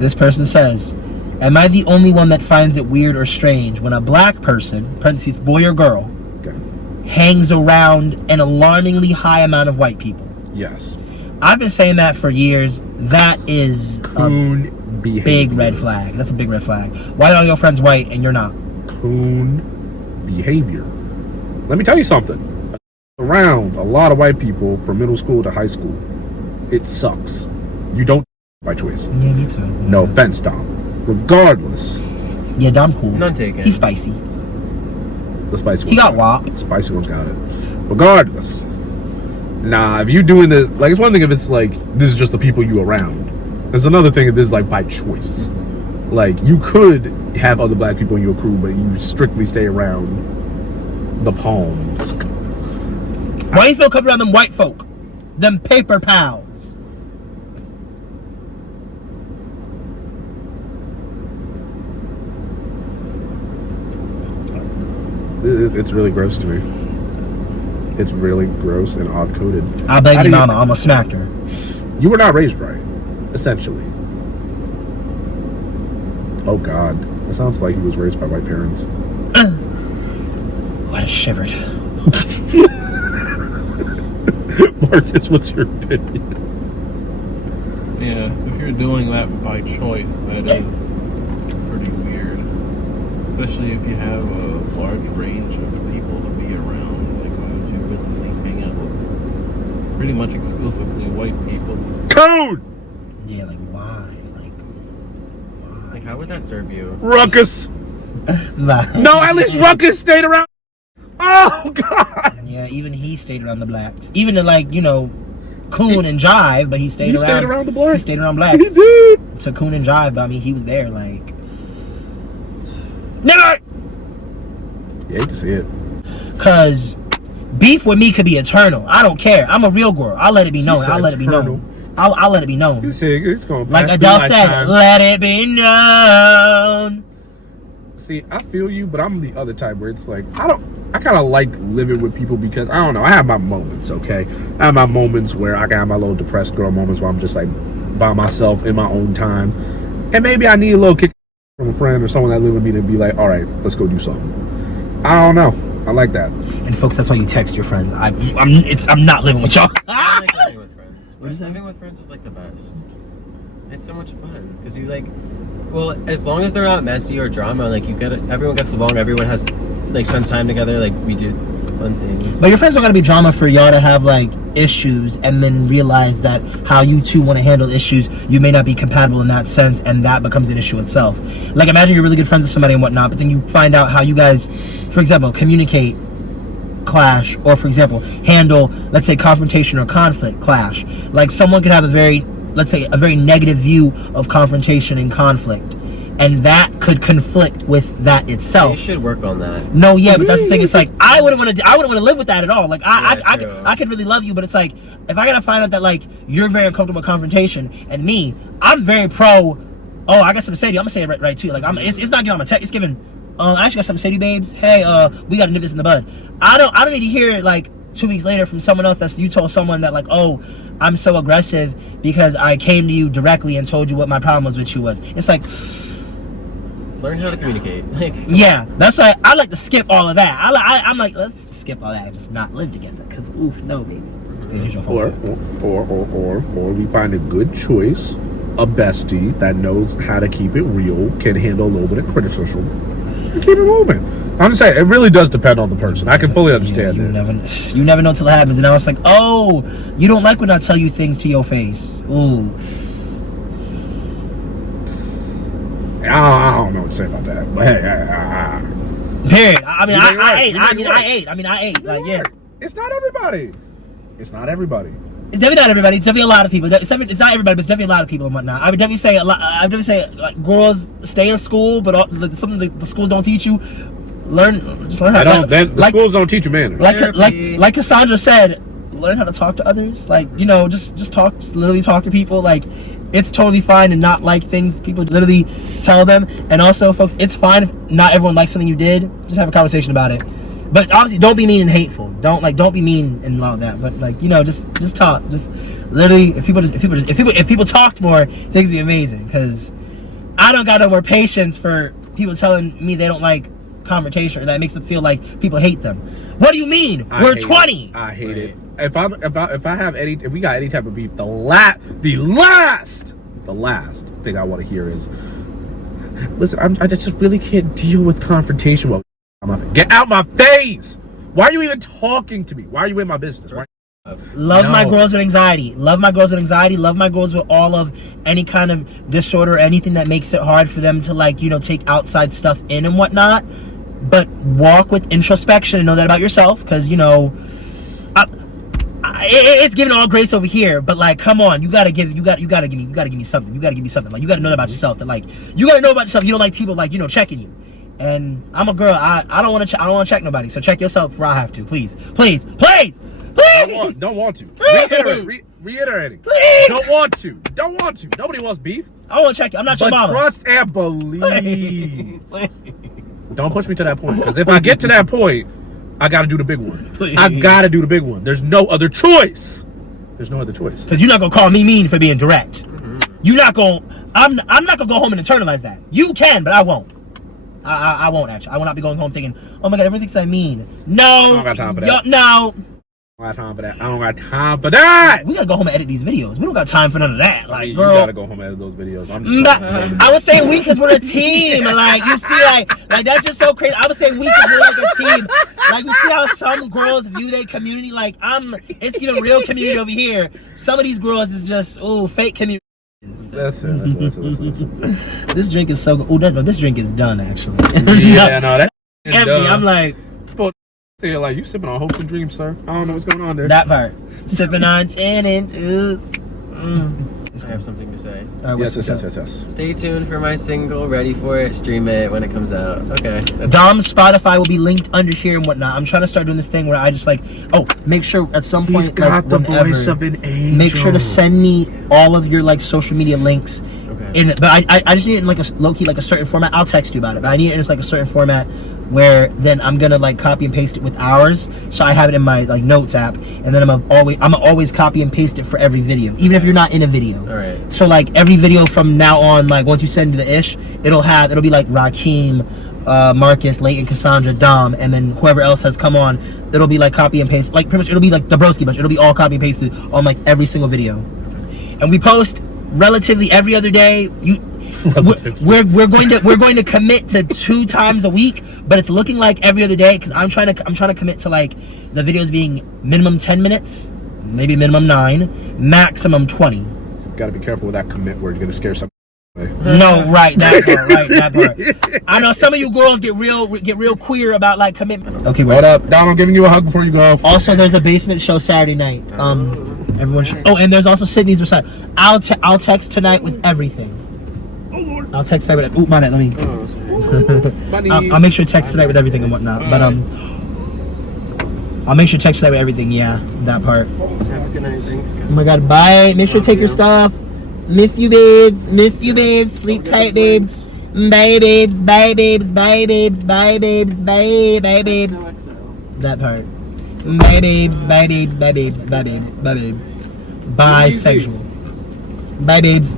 This person says, am I the only one that finds it weird or strange when a black person, parentheses, boy or girl, hangs around an alarmingly high amount of white people? Yes. I've been saying that for years. That is Coon behavior. Big red flag. That's a big red flag. Why are all your friends white and you're not? Coon behavior. Let me tell you something. Around a lot of white people from middle school to high school, it sucks. You don't by choice. Yeah, me too. No offense, Dom. Regardless. Yeah, Dom cool. None taken. He's spicy. The spicy one. He got WAP. The spicy one's got it. Regardless. Nah, if you doing this, like, it's one thing if it's like, this is just the people you around. There's another thing if this is like by choice. Like, you could have other black people in your crew, but you strictly stay around the Palms. Why you feel coming around them white folk? Them paper pals. It's really gross to me. It's really gross and odd-coded. I beg you, mama, I almost smacked her. You were not raised right, essentially. Oh, God. It sounds like he was raised by white parents. What a shivered. Marcus, what's your opinion? Yeah, if you're doing that by choice, that is pretty weird. Especially if you have a large range of people to be around. Like, why would you really hang out with pretty much exclusively white people? Code! Yeah, like, why? Like, how would that serve you? Ruckus! No, at least Ruckus stayed around. Oh, God! Yeah, even he stayed around the blacks. Even to, like, you know, Coon and Jive, but he stayed around. He stayed around the blacks. He stayed around blacks. He did. To Coon and Jive, but I mean, he was there, like. Never! You hate to see it. Because beef with me could be eternal. I don't care. I'm a real girl. I'll let it be known. I'll let it be known. I'll let it be known. He said it's gonna like Adele said, let it be known. See, I feel you, but I'm the other type where it's like, I kind of like living with people because, I don't know, I have my moments, okay? I have my moments where I got my little depressed girl moments where I'm just like by myself in my own time. And maybe I need a little kick from a friend or someone that live with me to be like, all right, let's go do something. I don't know. I like that. And folks, that's why you text your friends. I'm not living with y'all. I like living with friends. Living with friends is like the best. It's so much fun because you like, well, as long as they're not messy or drama, like everyone gets along, everyone has like spends time together, like we do fun things. But your friends are gonna be drama for y'all to have like issues and then realize that how you two want to handle issues, you may not be compatible in that sense, and that becomes an issue itself. Like, imagine you're really good friends with somebody and whatnot, but then you find out how you guys, for example, communicate clash, or for example, handle, let's say, confrontation or conflict clash. Like, someone could have a very negative view of confrontation and conflict, and that could conflict with that itself. You should work on that. No, yeah, but that's the thing. It's like I wouldn't want to live with that at all. Like I could really love you, but it's like if I gotta find out that like you're very uncomfortable with confrontation, and me, I'm very pro. Oh, I got something to say to you. I'm gonna say it right too. Like it's not giving on my text. It's giving. I actually got something to say to you, babes. Hey, we gotta nip this in the bud. I don't need to hear it like 2 weeks later from someone else that's you told someone that like, oh, I'm so aggressive because I came to you directly and told you what my problem was with you was. It's like, learn how to communicate. Like, yeah, that's why I like to skip all of that. I'm like, let's skip all that and just not live together. Cause oof, no, baby. Here's your phone. Or we find a good choice, a bestie that knows how to keep it real, can handle a little bit of criticism, and keep it moving. I'm just saying, it really does depend on the person. I can fully understand that. You never know till it happens, and I was like, oh, you don't like when I tell you things to your face. Ooh. I don't know what to say about that, but hey, period. I ate. Like, yeah. It's not everybody. It's definitely not everybody. It's definitely a lot of people. It's not everybody, but it's definitely a lot of people and whatnot. I would definitely say like, girls stay in school, but something the schools don't teach you. Just learn how. The schools don't teach you manners. Like Cassandra said, learn how to talk to others. Like, you know, just talk. Just literally talk to people. Like, it's totally fine to not like things people literally tell them. And also, folks, it's fine if not everyone likes something you did. Just have a conversation about it. But obviously, don't be mean and hateful. Don't be mean and all that. But like, you know, just talk. Just literally, if people talked more, things would be amazing. Because I don't got no more patience for people telling me they don't like confrontation, or that makes them feel like people hate them. What do you mean? We're 20. I hate it. If we got any type of beef, the last thing I want to hear is, listen, I just really can't deal with confrontation. Well, get out my face! Why are you even talking to me? Why are you in my business? Love my girls with anxiety. Love my girls with anxiety. Love my girls with all of any kind of disorder or anything that makes it hard for them to, like, you know, take outside stuff in and whatnot. But walk with introspection and know that about yourself, because, you know, it's giving all grace over here. But like, come on, you gotta give me something. You gotta give me something. Like, you gotta know that about yourself. That, like, you gotta know about yourself. You don't like people, like, you know, checking you. And I'm a girl. I don't want to check nobody. So check yourself before I have to. Please. Don't want to. Reiterating. Please. Don't want to. Nobody wants beef. I want to check you. I'm not your mama. Trust and believe. Please. Don't push me to that point. Because if I get to that point, I got to do the big one. Please. I got to do the big one. There's no other choice. Because you're not gonna call me mean for being direct. You're not gonna. I'm not gonna go home and internalize that. You can, but I won't. I won't actually. I will not be going home thinking, oh my god, everything I mean. No. I don't got time for that. No. I don't got time for that. We gotta go home and edit these videos. We don't got time for none of that. Like, you girl, gotta go home and edit those videos. I was saying we because we're a team. Like, you see, like that's just so crazy. I was saying we because we're like a team. Like, you see how some girls view their community. Like, it's even real community over here. Some of these girls is just fake community. Listen. This drink is so good. Oh, no, this drink is done actually. Yeah, no, that's empty. I'm like, you sipping on hopes and dreams, sir. I don't know what's going on there. that part. Sipping on gin and juice. I have something to say. Yes. Stay tuned for my single, Ready For It. Stream it when it comes out. Okay. Dom's Spotify will be linked under here and whatnot. I'm trying to start doing this thing where I just make sure at some point, He's got the voice of an angel. Make sure to send me all of your like social media links. Okay. But I just need it in like a low key, like a certain format. I'll text you about it. But I need it in just like a certain format where then I'm gonna like copy and paste it with ours, so I have it in my like notes app, and then I'm always copy and paste it for every video, even if you're not in a video. All right. So like every video from now on, like once you send me the ish, it'll be like Rakeem, Marcus, Layton, Cassandra, Dom, and then whoever else has come on, it'll be like copy and paste. Like pretty much it'll be like the Broski Bunch. It'll be all copy and pasted on like every single video, and we post relatively every other day. We're going to commit to 2 times a week, but it's looking like every other day because I'm trying to commit to like the videos being minimum 10 minutes, maybe minimum 9, maximum 20. Gotta be careful with that commit word. You're gonna scare somebody. No, right, that part. I know some of you girls get real queer about like commitment. Okay, what up, Don? I'm giving you a hug before you go. Also, there's a basement show Saturday night. Everyone should. Oh, and there's also Sydney's recital. I'll text tonight with everything. I'll text tonight with. My bad. Let me. I'll make sure to text tonight with everything and whatnot. But I'll make sure to text tonight with everything. Yeah, that part. Have a good night. Thanks, guys. Oh my god, bye. Make sure to take your stuff. Miss you, babes. Miss you, babes. Sleep tight, babes. Bye, babes. Bye, babes. Bye, babes. Bye, babes. Bye, bye, babes. That part. Bye, babes. Bye, babes. Bye, babes. Bye, babes. Bye, babes. Bisexual. Bye, babes.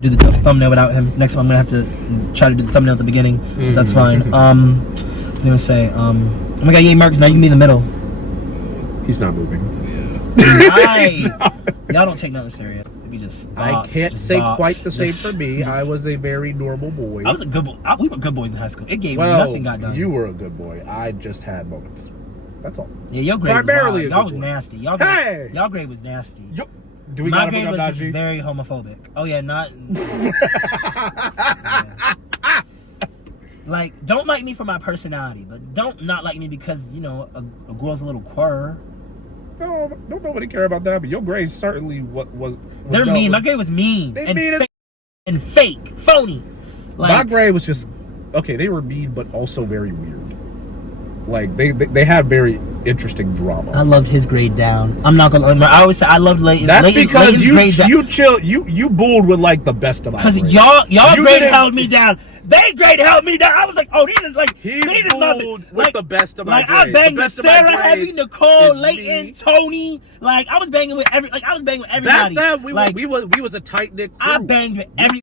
Do the thumbnail without him. Next time I'm gonna have to try to do the thumbnail at the beginning, but that's fine. I was gonna say, oh my god, yay, Marcus, now you can be in the middle. He's not moving. Y'all don't take nothing serious. We just I can't say quite the same for me. I was a very normal boy. I was a good boy. We were good boys in high school. It gave nothing got done. You were a good boy. I just had moments. That's all. Yeah, your grade primarily was y'all was nasty. Y'all grade was nasty. Do we My grade was just very homophobic. Oh yeah, not. Yeah. Like, don't like me for my personality, but don't not like me because, you know, a girl's a little quirr. No, don't nobody care about that. But your grade certainly was They're mean. My grade was mean. They mean and fake, phony. Like, my grade was just okay. They were mean, but also very weird. Like they had very interesting drama. I loved his grade down. I'm not gonna. I always say I loved Layton. That's Layton, because Layton's you bulled with like the best of my because grades. y'all grade held me down. They grade held me down. I was like, oh, these is like He these is bulled with the best of my like grades. I banged The with best of my Sarah, grades Heavy, Nicole, is Layton, me. Tony. Like I was banging with everybody. Back then we like, was a tight knit crew. I banged with every.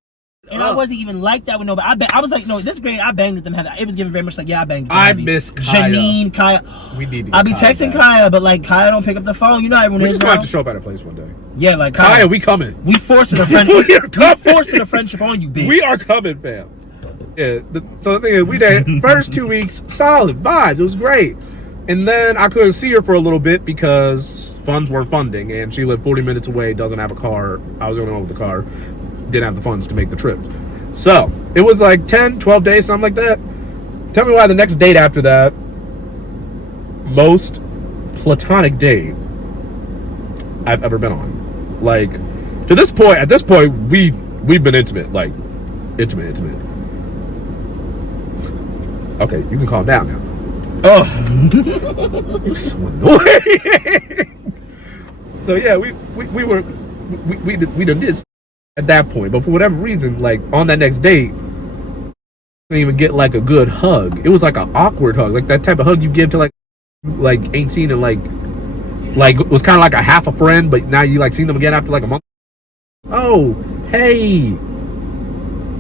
And I wasn't even like that with nobody. I was like, no, this grade, I banged with them. It was given very much like, yeah, I banged with them. I miss Kaya. Janine, Kaya. We need to I be Kaya texting back. Kaya, but like Kaya don't pick up the phone. You know how everyone We is just gonna now. have to show up at a place one day. Yeah, like Kaya, we coming. We forcing a friendship. We are we coming. forcing a friendship on you, bitch. We are coming, fam. Yeah. So the thing is, we did first 2 weeks solid vibes. It was great, and then I couldn't see her for a little bit because funds weren't funding, and she lived 40 minutes away, doesn't have a car. I was the only one with the car, didn't have the funds to make the trip. So it was like 10, 12 days, something like that. Tell me why the next date after that, most platonic date I've ever been on. Like at this point, we've been intimate, like intimate. Okay, you can calm down now. Oh, You're so annoying. So yeah, we done this at that point, but for whatever reason, like on that next date, didn't even get like a good hug. It was like an awkward hug, like that type of hug you give to like 18 and like it was kind of like a half a friend, but now you like seen them again after like a month. Oh, hey,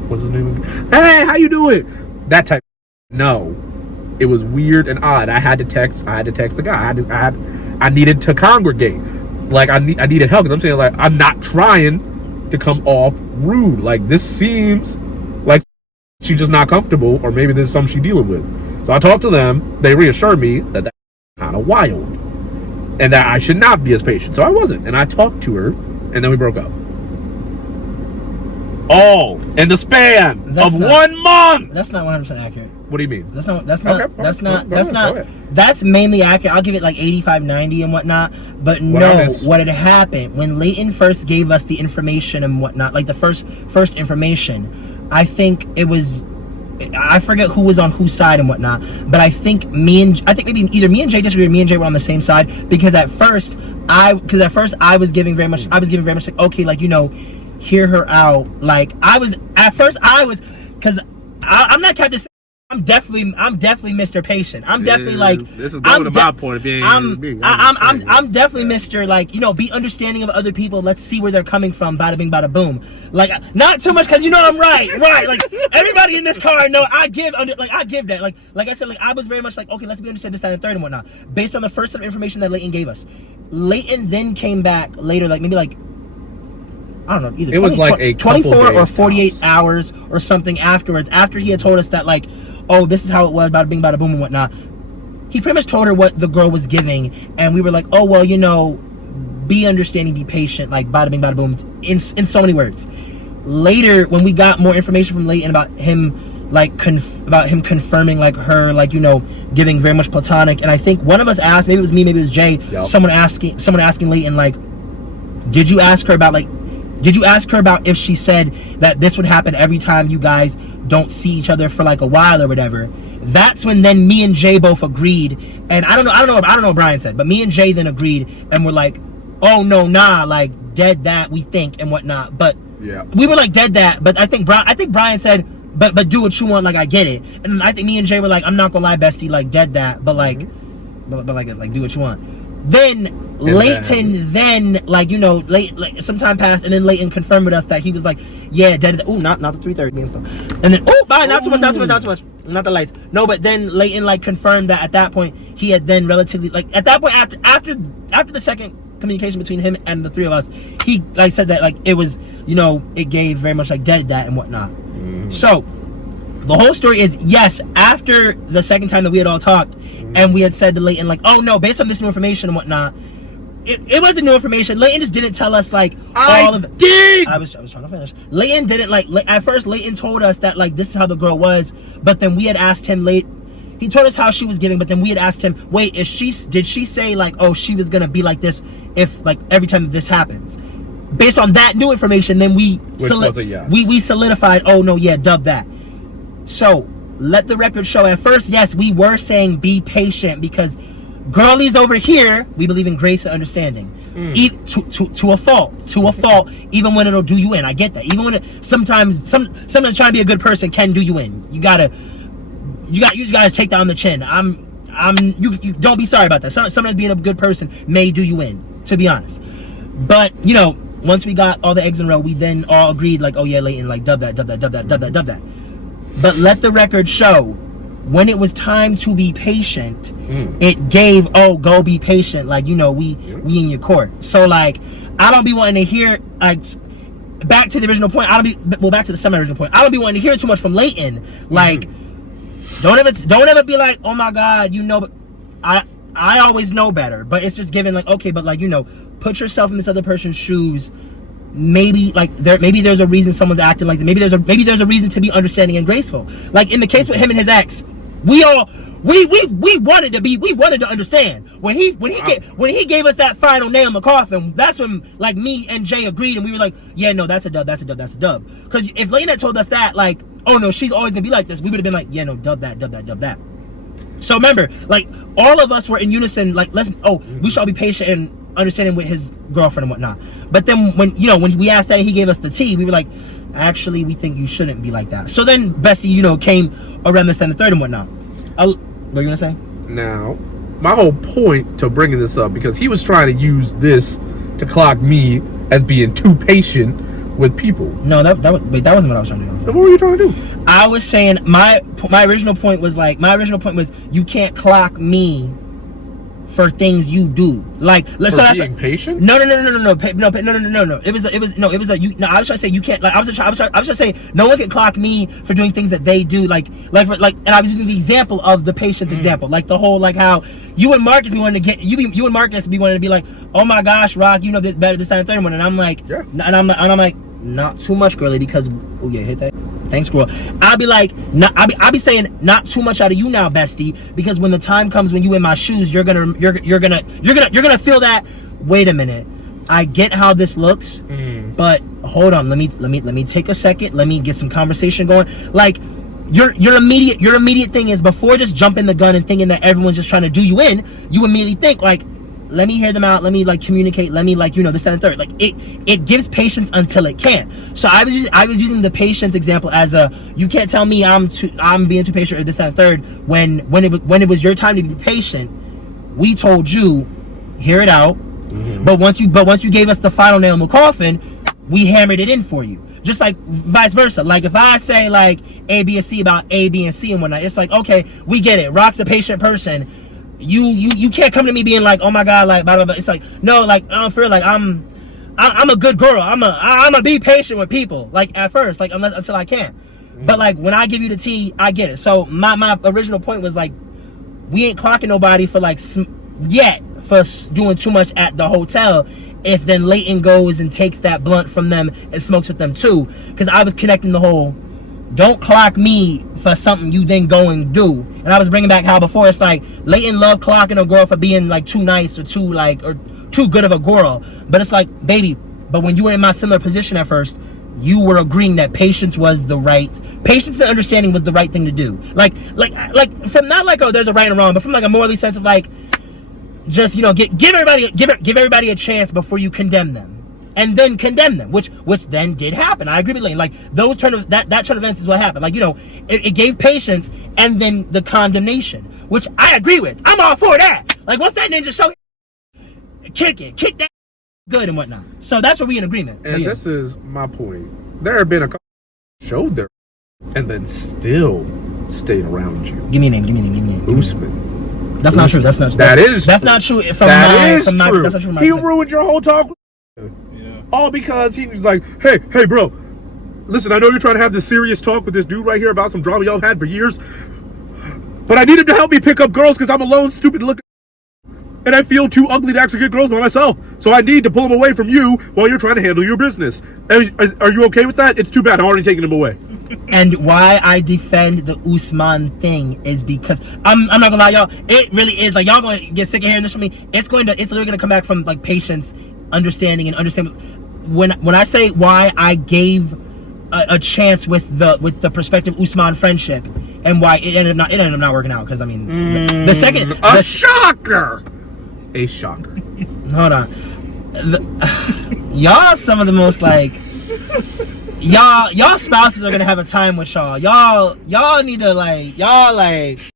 what's his name again? Hey, how you doing? That type. No, it was weird and odd. I had to text the guy. I needed to congregate. Like I needed help because I'm saying like I'm not trying to come off rude. Like this seems like she's just not comfortable, or maybe there's something she's dealing with. So I talked to them. They reassured me that that's kind of wild and that I should not be as patient. So I wasn't, and I talked to her, and then we broke up. All in the span of 1 month. That's not 100% accurate. What do you mean? That's not. Okay, That's mainly accurate. I'll give it like 85, 90 and whatnot. But what had happened when Layton first gave us the information and whatnot, like the first information, I think it was, I forget who was on whose side and whatnot, but I think maybe either me and Jay disagreed, or me and Jay were on the same side, because at first I was giving very much like, okay, like, you know, hear her out. Like because I'm not Captain. I'm definitely Mr. Patient. I'm definitely like, this is going to my point of view. I'm definitely Mr. like, you know, be understanding of other people. Let's see where they're coming from. Bada bing, bada boom. Like not too much because you know I'm right. Like everybody in this car know I give that. Like I said, like I was very much like, okay, let's be understand this, that, and third and whatnot, based on the first set of information that Layton gave us. Layton then came back later, like maybe like, I don't know, either it was like a 24 or 48 days hours or something afterwards, after he had told us that, like, oh, this is how it was, bada bing, bada boom and whatnot. He pretty much told her what the girl was giving, and we were like, oh, well, you know, be understanding, be patient, like, bada bing, bada boom, in so many words. Later, when we got more information from Layton about him, like, about him confirming, like, her, like, you know, giving very much platonic, and I think one of us asked, maybe it was me, maybe it was Jay, yep. someone asking Layton, like, did you ask her about if she said that this would happen every time you guys don't see each other for like a while or whatever? That's when then me and Jay both agreed, and I don't know what Brian said, but me and Jay then agreed and were like, oh no, nah, like dead that we think and whatnot. But yeah, we were like dead that, but I think Brian said, but do what you want, like I get it. And I think me and Jay were like, I'm not gonna lie, bestie, like dead that, but like, but like do what you want. Then Layton, like, you know, like some time passed, and then Layton confirmed with us that he was like, yeah, dead. Oh, not the 330 and stuff. And then bye, not too much, not the lights. No, but then Layton like confirmed that at that point he had then relatively, like at that point after the second communication between him and the three of us, he like said that like it was, you know, it gave very much like dead that and whatnot. So the whole story is, yes, after the second time that we had all talked, and we had said to Layton, like, oh no, based on this new information and whatnot, it wasn't new information. Layton just didn't tell us like all of it. I was trying to finish. Layton didn't like, at first Layton told us that like this is how the girl was, but then we had asked him he told us how she was giving, but then we had asked him, wait, did she say like, oh, she was gonna be like this if like every time this happens? Based on that new information, then we solidified, oh no, yeah, dub that. So let the record show, at first, yes, we were saying be patient, because Girlies over here, we believe in grace and understanding. To a fault, even when it'll do you in. I get that. Even when sometimes trying to be a good person can do you in. You gotta take that on the chin. You don't be sorry about that. Sometimes being a good person may do you in, to be honest. But, you know, once we got all the eggs in a row, we then all agreed, like, oh yeah, Layton, like, dub that. But let the record show, when it was time to be patient, it gave, oh, go be patient. Like, you know, we in your court. So, like, I don't be wanting to hear, like, back to the original point, back to the semi-original point, I don't be wanting to hear too much from Layton. Like, don't ever be like, oh my God, you know, but I always know better. But it's just given, like, okay, but, like, you know, put yourself in this other person's shoes. Maybe there's a reason someone's acting like that. Maybe there's a reason to be understanding and graceful. Like in the case with him and his ex, we wanted to understand. When he gave us that final nail in the coffin, that's when, like, me and Jay agreed, and we were like, yeah, no, that's a dub. Because if Layton had told us that, like, oh no, she's always gonna be like this, we would have been like, yeah, no, dub that. So remember, like, all of us were in unison, like, we shall be patient and understanding with his girlfriend and whatnot. But then when we asked that, he gave us the tea, we were like, actually, we think you shouldn't be like that. So then Bestie, you know, came around this and the third and whatnot. What are you gonna say? Now, my whole point to bringing this up, because he was trying to use this to clock me as being too patient with people. No, that wasn't what I was trying to do. Then what were you trying to do? I was saying my original point was you can't clock me for things you do. Like, let's say being patient. No. It was you. No, I was trying to say you can't. Like, I was trying to say no one can clock me for doing things that they do. Like, and I was using the example of the patience example. Like the whole, like, how you and Marcus be wanting to be like, oh my gosh, Rock, you know this better, this, that, and third one, and I'm like, yeah, and I'm like, not too much, girly, because oh yeah, hit that. Thanks, girl. I'll be saying not too much out of you now, bestie, because when the time comes when you in my shoes, you're gonna feel that. Wait a minute, I get how this looks, but hold on. Let me take a second. Let me get some conversation going. Like, your immediate thing is, before just jumping the gun and thinking that everyone's just trying to do you in, you immediately think, like, let me hear them out, let me, like, communicate, let me, like, you know, this, that, and third. Like, it gives patience until it can't. So I was using the patience example as you can't tell me I'm being too patient or this, that, and third, when it was your time to be patient. We told you, hear it out. But once you gave us the final nail in the coffin, we hammered it in for you. Just like vice versa. Like, if I say, like, A, B, and C about A, B, and C and whatnot, it's like, okay, we get it. Rock's a patient person. You can't come to me being like, oh my God, like, blah, blah, blah. It's like, no, like, for like, I'm a good girl. I'm a be patient with people, like, at first, like, until I can. But, like, when I give you the tea, I get it. So my original point was, like, we ain't clocking nobody for, like, yet for doing too much at the hotel. If then Layton goes and takes that blunt from them and smokes with them too, because I was connecting the whole, don't clock me for something you then go and do. And I was bringing back how before, it's like, Layton loved clocking a girl for being, like, too nice or too good of a girl. But it's like, baby, but when you were in my similar position at first, you were agreeing that patience and understanding was the right thing to do. Like from not like, oh, there's a right and wrong, but from, like, a morally sense of, like, just, you know, give everybody a chance before you condemn them. And then condemn them, which then did happen. I agree with Layton. Like, that turn of events is what happened. Like, you know, it gave patience and then the condemnation, which I agree with. I'm all for that. Like, once that ninja show, kick that good and whatnot. So that's where we in agreement. And this is my point. There have been a couple showed their and then still stayed around you. Give me a name. Usman. That's not true. That's not true. That's not true. That's not true from my He ruined your whole talk. All because he was like, hey, bro, listen, I know you're trying to have this serious talk with this dude right here about some drama y'all have had for years, but I need him to help me pick up girls because I'm alone, stupid looking, and I feel too ugly to actually get girls by myself. So I need to pull him away from you while you're trying to handle your business. Are you okay with that? It's too bad. I'm already taking him away. And why I defend the Usman thing is because I'm not gonna lie, y'all. It really is, like, y'all gonna get sick of hearing this from me. It's literally gonna come back from, like, patience, understanding, and understanding. When I say why I gave a chance with the prospective Usman friendship, and why it ended up not working out. Because I mean, the second shocker, a shocker. Hold on, y'all some of the most like y'all spouses are gonna have a time with y'all. Y'all need to like